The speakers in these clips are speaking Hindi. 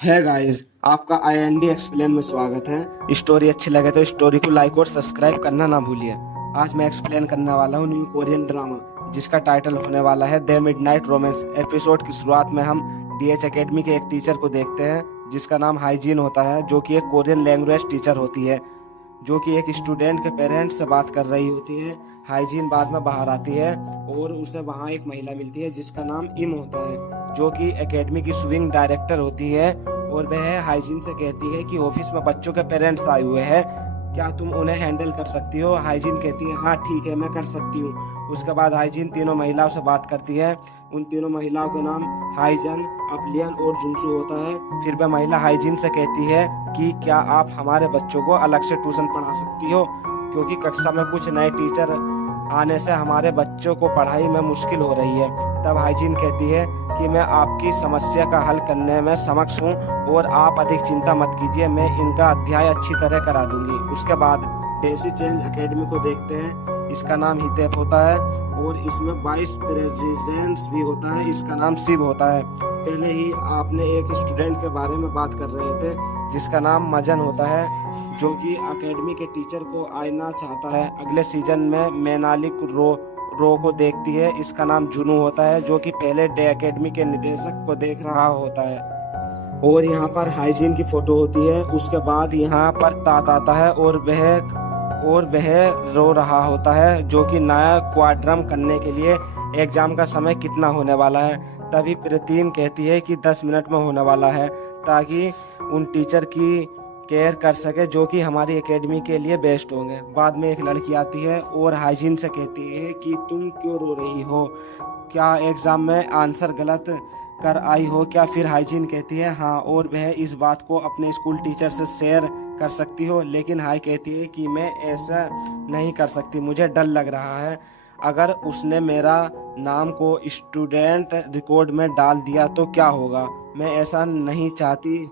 है गाइस, आपका IND एक्सप्लेन में स्वागत है। स्टोरी अच्छी लगे तो स्टोरी को लाइक और सब्सक्राइब करना ना भूलिए। आज मैं एक्सप्लेन करने वाला हूँ न्यू कोरियन ड्रामा जिसका टाइटल होने वाला है द मिडनाइट रोमांस। एपिसोड की शुरुआत में हम DH एकेडमी के एक टीचर को देखते हैं जिसका नाम हाइजीन होता है, जो कि एक कोरियन लैंग्वेज टीचर होती है, जो कि एक स्टूडेंट के पेरेंट्स से बात कर रही होती है। हाइजीन बाद में बाहर आती है और उसे वहाँ एक महिला मिलती है जिसका नाम इम होता है, जो कि एकेडमी की स्विंग डायरेक्टर होती है। और वह हाइजीन से कहती है कि ऑफिस में बच्चों के पेरेंट्स आए हुए हैं, क्या तुम उन्हें हैंडल कर सकती हो। हाइजीन कहती है हाँ ठीक है, मैं कर सकती हूँ। उसके बाद हाइजीन तीनों महिलाओं से बात करती है। उन तीनों महिलाओं का नाम हाइजन, अपलियन और जुनसू होता है। फिर वह महिला हाइजीन से कहती है कि क्या आप हमारे बच्चों को अलग से ट्यूशन पढ़ा सकती हो, क्योंकि कक्षा में कुछ नए टीचर आने से हमारे बच्चों को पढ़ाई में मुश्किल हो रही है। तब हाइजीन कहती है कि मैं आपकी समस्या का हल करने में समक्ष हूँ और आप अधिक चिंता मत कीजिए, मैं इनका अध्याय अच्छी तरह करा दूंगी। उसके बाद डेसी चेंज एकेडमी को देखते हैं। इसका नाम हितेप होता है और इसमें वाइस प्रेसिडेंट भी होता है, इसका नाम शिव होता है। पहले ही आपने एक स्टूडेंट के बारे में बात कर रहे थे जिसका नाम मजन होता है, जो कि एकेडमी के टीचर को आना चाहता है। अगले सीजन में मैनालिक रो को देखती है, इसका नाम जुनू होता है, जो कि पहले डे एकेडमी के निदेशक को देख रहा होता है। और यहाँ पर हाइजीन की फोटो होती है। उसके बाद यहाँ पर तात आता है और वह रो रहा होता है, जो कि नया क्वाड्रम करने के लिए एग्जाम का समय कितना होने वाला है। तभी प्रीतिम कहती है कि 10 मिनट में होने वाला है, ताकि उन टीचर की केयर कर सके जो कि हमारी एकेडमी के लिए बेस्ट होंगे। बाद में एक लड़की आती है और हाइजीन से कहती है कि तुम क्यों रो रही हो, क्या एग्ज़ाम में आंसर गलत कर आई हो क्या। फिर हाइजीन कहती है हाँ, और वह इस बात को अपने स्कूल टीचर से शेयर कर सकती हो। लेकिन हाई कहती है कि मैं ऐसा नहीं कर सकती, मुझे डर लग रहा है, अगर उसने मेरा नाम को स्टूडेंट रिकॉर्ड में डाल दिया तो क्या होगा, मैं ऐसा नहीं चाहती।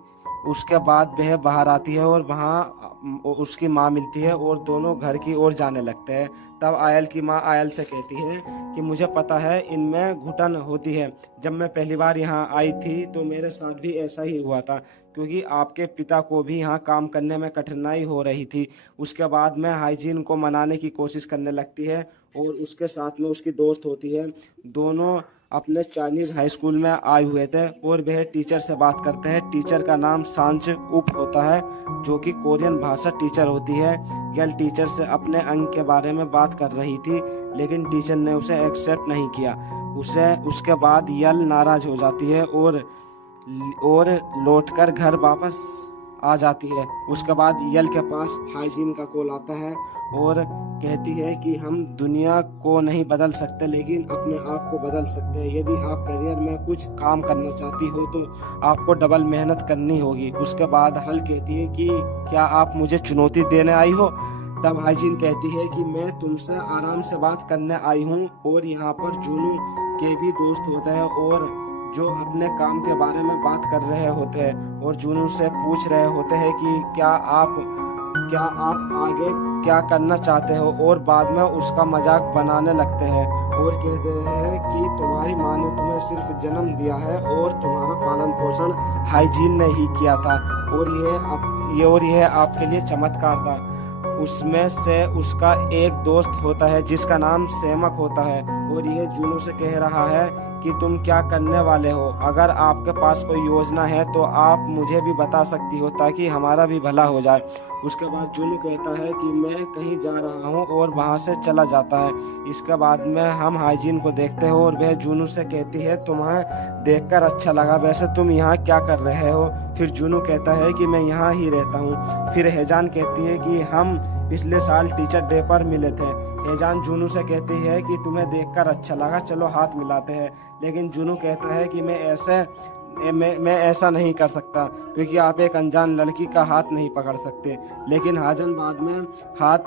उसके बाद वह बाहर आती है और वहाँ उसकी माँ मिलती है और दोनों घर की ओर जाने लगते हैं। तब आयल की माँ आयल से कहती है कि मुझे पता है इनमें घुटन होती है, जब मैं पहली बार यहाँ आई थी तो मेरे साथ भी ऐसा ही हुआ था, क्योंकि आपके पिता को भी यहाँ काम करने में कठिनाई हो रही थी। उसके बाद में हाइजीन को मनाने की कोशिश करने लगती है और उसके साथ में उसकी दोस्त होती है। दोनों अपने चाइनीज हाई स्कूल में आए हुए थे और वह टीचर से बात करते हैं। टीचर का नाम सांच उप होता है, जो कि कोरियन भाषा टीचर होती है। यल टीचर से अपने अंग के बारे में बात कर रही थी, लेकिन टीचर ने उसे एक्सेप्ट नहीं किया। उसके बाद यल नाराज हो जाती है और लौटकर घर वापस आ जाती है। उसके बाद यल के पास हाइजीन का कॉल आता है और कहती है कि हम दुनिया को नहीं बदल सकते, लेकिन अपने आप को बदल सकते हैं। यदि आप करियर में कुछ काम करना चाहती हो तो आपको डबल मेहनत करनी होगी। उसके बाद हल कहती है कि क्या आप मुझे चुनौती देने आई हो। तब हाइजीन कहती है कि मैं तुमसे आराम से बात करने आई हूँ और यहाँ पर जुनू के भी दोस्त होते हैं और जो अपने काम के बारे में बात कर रहे होते हैं और जुनू से पूछ रहे होते हैं कि क्या आप आगे क्या करना चाहते हो, और बाद में उसका मजाक बनाने लगते हैं और कहते हैं कि तुम्हारी माँ ने तुम्हें सिर्फ जन्म दिया है और तुम्हारा पालन पोषण हाइजीन ने ही किया था, और यह आपके लिए चमत्कार था। उसमें से उसका एक दोस्त होता है जिसका नाम सेमक होता है और यह जूनू से कह रहा है कि तुम क्या करने वाले हो। अगर आपके पास कोई योजना है तो आप मुझे भी बता सकती हो, ताकि हमारा भी भला हो जाए। उसके बाद जूनू कहता है कि मैं कहीं जा रहा हूँ और वहाँ से चला जाता है। इसके बाद में हम हाइजीन को देखते हो और वह जूनू से कहती है तुम्हें देखकर अच्छा लगा, वैसे तुम यहाँ क्या कर रहे हो। फिर जूनू कहता है कि मैं यहाँ ही रहता हूँ। फिर हेजान कहती है कि हम पिछले साल टीचर डे पर मिले थे। हेजान जूनू से कहती है कि तुम्हें देखकर अच्छा लगा, चलो हाथ मिलाते हैं। लेकिन जूनू कहता है कि मैं ऐसा नहीं कर सकता, क्योंकि आप एक अनजान लड़की का हाथ नहीं पकड़ सकते। लेकिन हाजन बाद में हाथ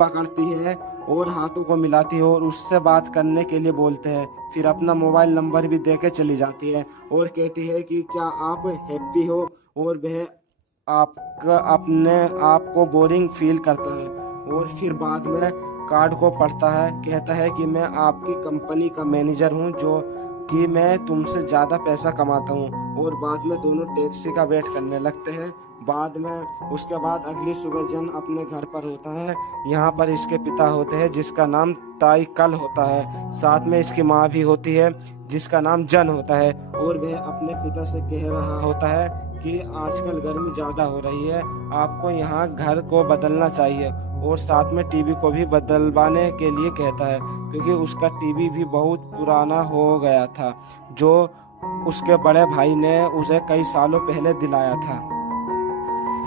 पकड़ती है और हाथों को मिलाती है और उससे बात करने के लिए बोलते हैं। फिर अपना मोबाइल नंबर भी देके चली जाती है और कहती है कि क्या आप हैप्पी हो, और वह आपका अपने आप को बोरिंग फील करता है। और फिर बाद में कार्ड को पढ़ता है, कहता है कि मैं आपकी कंपनी का मैनेजर हूँ, जो कि मैं तुमसे ज़्यादा पैसा कमाता हूँ, और बाद में दोनों टैक्सी का वेट करने लगते हैं। उसके बाद अगली सुबह जन अपने घर पर होता है। यहाँ पर इसके पिता होते हैं जिसका नाम ताई कल होता है, साथ में इसकी माँ भी होती है जिसका नाम जन होता है, और वह अपने पिता से कह रहा होता है कि आजकल गर्मी ज़्यादा हो रही है, आपको यहाँ घर को बदलना चाहिए, और साथ में टीवी को भी बदलवाने के लिए कहता है क्योंकि उसका टीवी भी बहुत पुराना हो गया था, जो उसके बड़े भाई ने उसे कई सालों पहले दिलाया था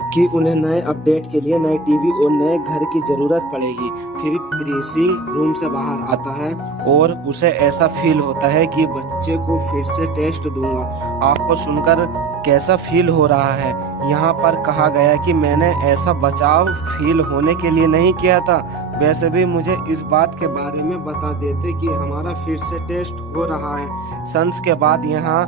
कि उन्हें नए अपडेट के लिए नए टीवी और नए घर की ज़रूरत पड़ेगी। फिर ड्रेसिंग रूम से बाहर आता है और उसे ऐसा फील होता है कि बच्चे को फिर से टेस्ट दूंगा। आपको सुनकर कैसा फील हो रहा है? यहाँ पर कहा गया कि मैंने ऐसा बचाव फील होने के लिए नहीं किया था, वैसे भी मुझे इस बात के बारे में बता देते कि हमारा फिर से टेस्ट हो रहा है। सन्स के बाद यहाँ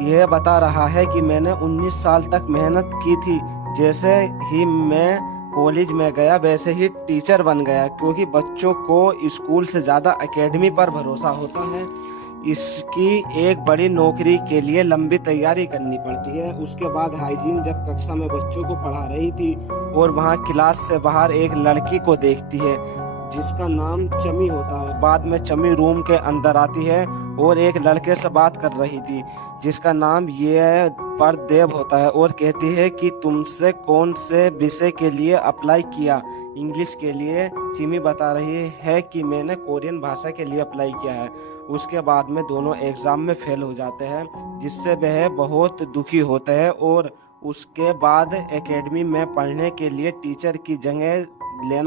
यह बता रहा है कि मैंने 19 साल तक मेहनत की थी, जैसे ही मैं कॉलेज में गया वैसे ही टीचर बन गया, क्योंकि बच्चों को स्कूल से ज़्यादा एकेडमी पर भरोसा होता है। इसकी एक बड़ी नौकरी के लिए लंबी तैयारी करनी पड़ती है। उसके बाद हाइजीन जब कक्षा में बच्चों को पढ़ा रही थी और वहाँ क्लास से बाहर एक लड़की को देखती है जिसका नाम चमी होता है। बाद में चमी रूम के अंदर आती है और एक लड़के से बात कर रही थी जिसका नाम ये पर देव होता है, और कहती है कि तुमसे कौन से विषय के लिए अप्लाई किया। इंग्लिश के लिए चिमी बता रही है कि मैंने कोरियन भाषा के लिए अप्लाई किया है। उसके बाद में दोनों एग्ज़ाम में फेल हो जाते हैं, जिससे वह बहुत दुखी होते हैं, और उसके बाद एकेडमी में पढ़ने के लिए टीचर की जगह लेना